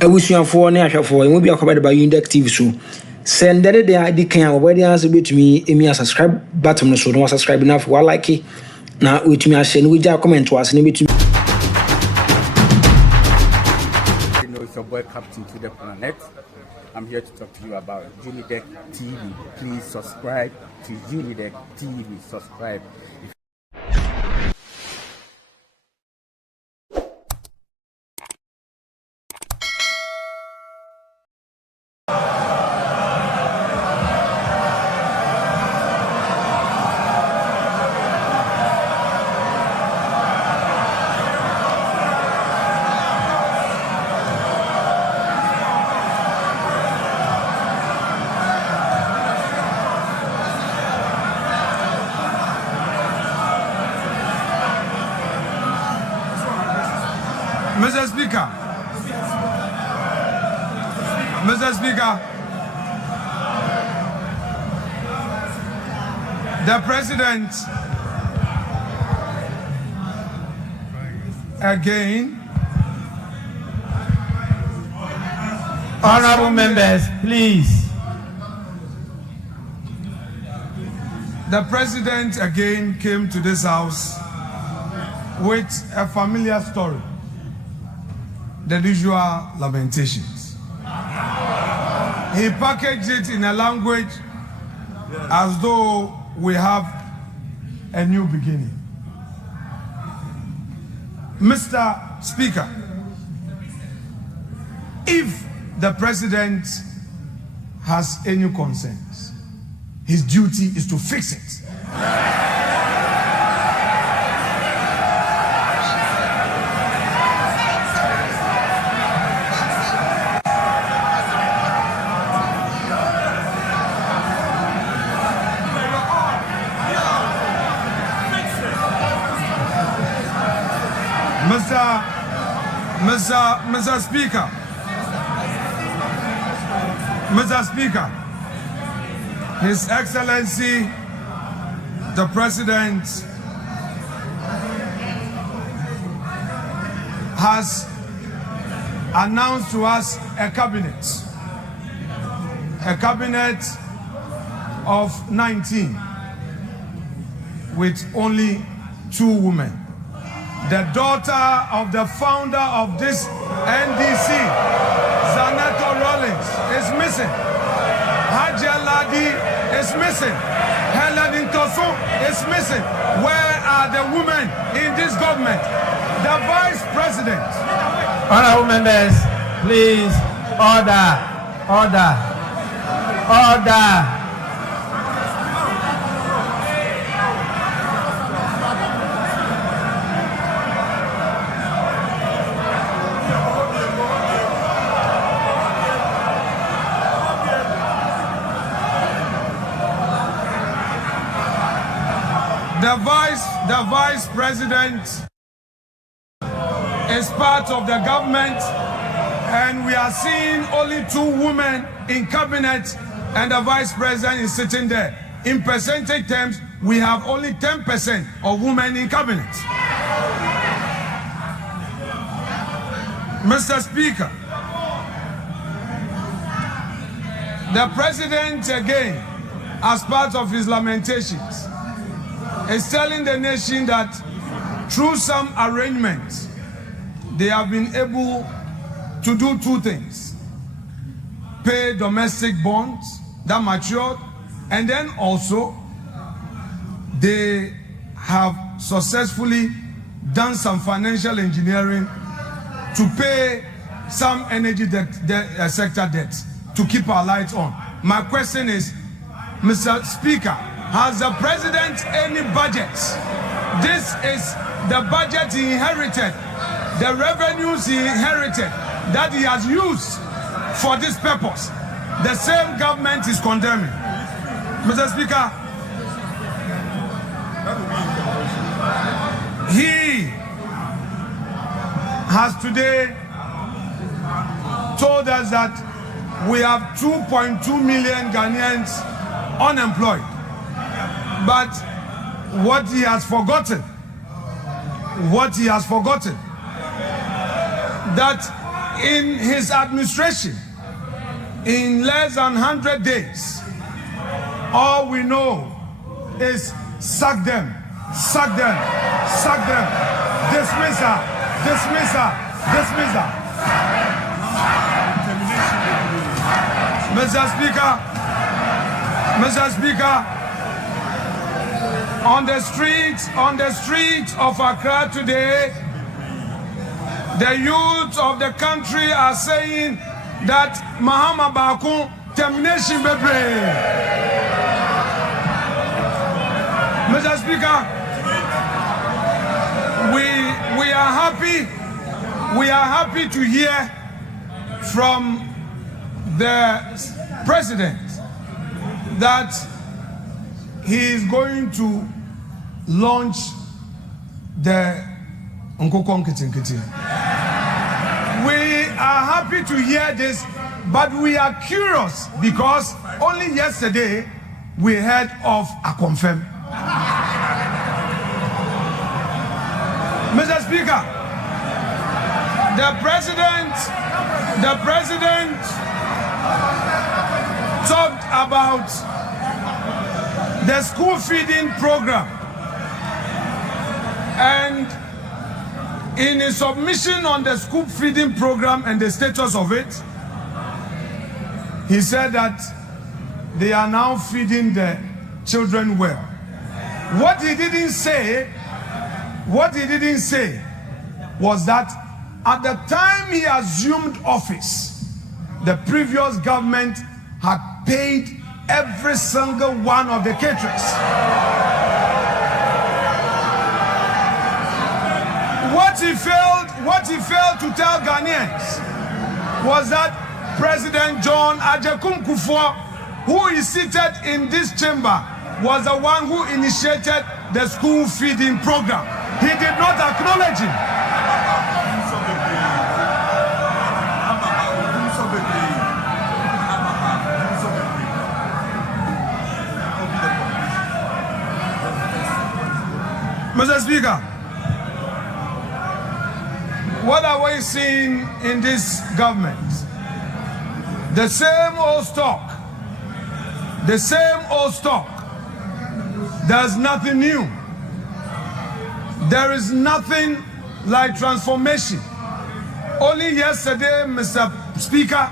Awusuafo ne ahwefo emu bi akobade ba Unidek TV so send the dey kan obodi answer betumi emi subscribe button so no subscribe na for like na wetumi a share no we comment was ne betumi. You know, it's your boy Captain to the Planet. I'm here to talk to you about Unidek TV. Please subscribe to Unidek TV. Subscribe. Mr. Speaker, the President again. Honorable members, please. The President again came to this house with a familiar story. The usual lamentations. He packaged it in a language as though we have a new beginning. Mr. Speaker, if the President has any concerns, his duty is to fix it. Mr. Speaker, His Excellency, the President, has announced to us a cabinet of 19 with only 2 women. The daughter of the founder of this NDC, Zenator Rawlings, is missing. Haja Ladi is missing. Helen Intoso is missing. Where are the women in this government? The Vice President. Honorable members, please, order. The Vice President is part of the government, and we are seeing only 2 women in cabinet, and the Vice President is sitting there. In percentage terms, we have only 10% of women in cabinet. Mr. Speaker, the President again, as part of his lamentations, is telling the nation that through some arrangements, they have been able to do 2 things. Pay domestic bonds that matured, and then also they have successfully done some financial engineering to pay some energy sector debt to keep our lights on. My question is, Mr. Speaker, has the President any budget? This is the budget he inherited, the revenues he inherited that he has used for this purpose. The same government is condemning. Mr. Speaker, he has today told us that we have 2.2 million Ghanaians unemployed. But what he has forgotten, that in his administration, in less than 100 days, all we know is sack them, sack them, sack them, dismiss her, dismiss her, dismiss her. Mr. Speaker, on the streets of Accra today, the youth of the country are saying that Mahama Bakun termination bebre. Mr. Speaker, we are happy to hear from the president that he is going to launch the Nkokon Kitinkiti. We are happy to hear this, but we are curious because only yesterday we heard of a confirm. Mr. Speaker, the president talked about the school feeding program, and in his submission on the school feeding program and the status of it, he said that they are now feeding the children well. What he didn't say was that at the time he assumed office, the previous government had paid every single one of the caterers. What he failed to tell Ghanaians was that President John Ajekum Kufuor, who is seated in this chamber, was the one who initiated the school feeding program. He did not acknowledge him. Mr. Speaker, what are we seeing in this government? The same old stock. The same old stock. There's nothing new. There is nothing like transformation. Only yesterday, Mr. Speaker,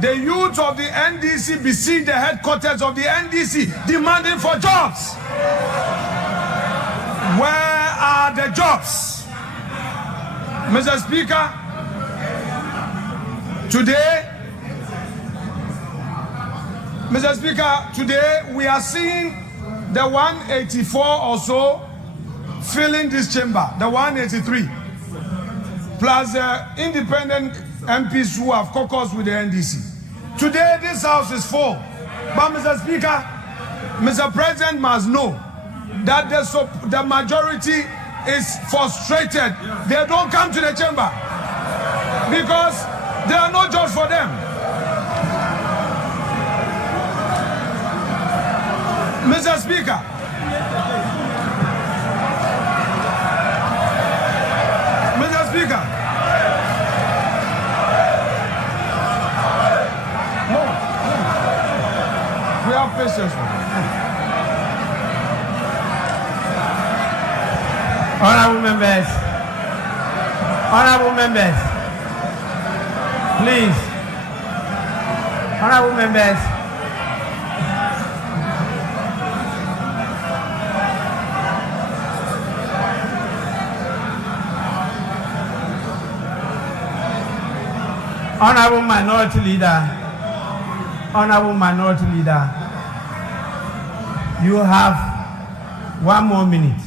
the youth of the NDC besieged the headquarters of the NDC demanding for jobs. Where are the jobs? Mr. Speaker, today we are seeing the 184 or so filling this chamber, the 183, plus the independent MPs who have caucused with the NDC. Today this house is full. But Mr. Speaker, Mr. President must know that the majority is frustrated. They don't come to the chamber because there are no jobs for them. Mr. Speaker, we have patience. Honorable members, please. Honorable members, Honorable Minority Leader, you have 1 more minute.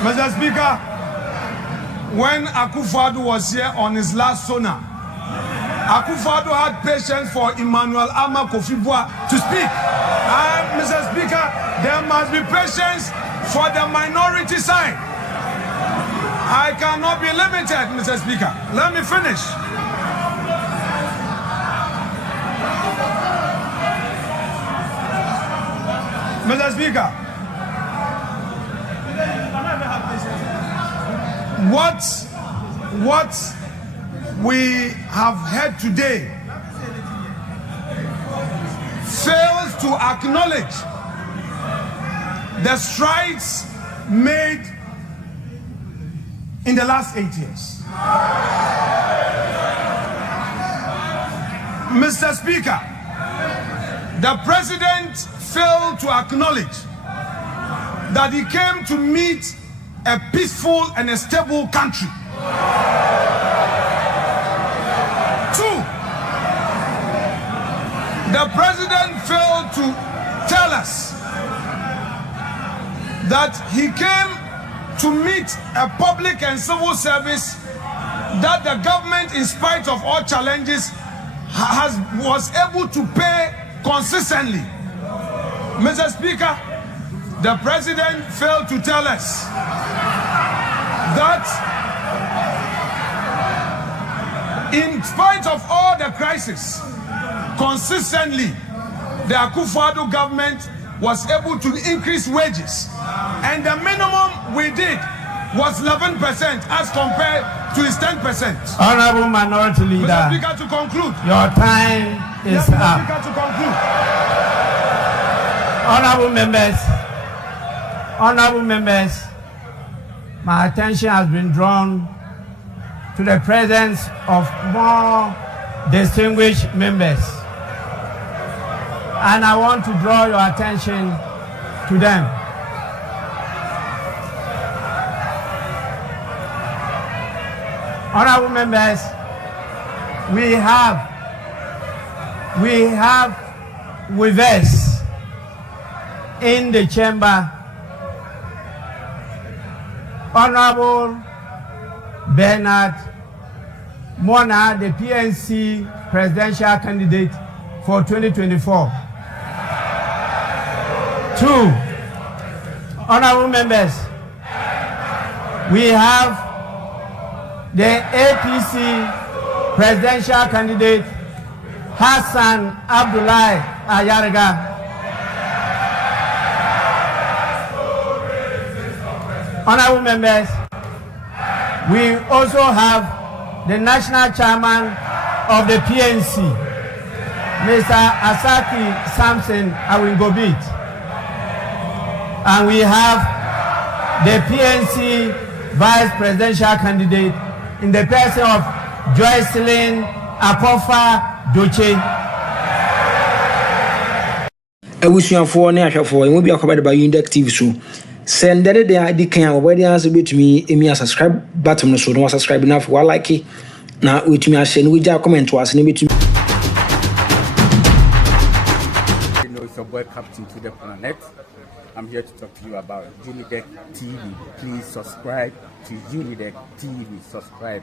Mr. Speaker, when Akufo-Addo was here on his last sonar, Akufo-Addo had patience for Emmanuel Ama Kofi-Boa to speak. Mr. Speaker, there must be patience for the minority side. I cannot be limited, Mr. Speaker. Let me finish. Mr. Speaker, what we have heard today fails to acknowledge the strides made in the last 8 years. Mr. Speaker, the president failed to acknowledge that he came to meet a peaceful and a stable country. 2, the president failed to tell us that he came to meet a public and civil service that the government, in spite of all challenges, was able to pay consistently. Mr. Speaker, the president failed to tell us that in spite of all the crisis, consistently, the Akufo-Addo government was able to increase wages. And the minimum we did was 11% as compared to his 10%. Honorable Minority Leader, Mr. Speaker, to conclude. Your time is Mr. up. Speaker, to conclude. Honorable members, my attention has been drawn to the presence of more distinguished members. And I want to draw your attention to them. Honorable members, we have with us in the chamber Honorable Bernard Mona, the PNC presidential candidate for 2024. 2, honorable members, we have the APC presidential candidate Hassan Abdullahi Ayarga. Honorable members, we also have the national chairman of the PNC, Mr. Asaki Samson Awingobit. And we have the PNC vice presidential candidate in the person of Joycelyn Akofa Doche. Awusuafo ne ahwefo emu bi akobade ba Unidek TV so send the ID can already answer to me emi subscribe button so no subscribe na for like na wetumi a share no we ja comment was na betumi. You know, it's your boy Captain to the Planet. I'm here to talk to you about Unidek TV. Please subscribe to Unidek TV. Subscribe.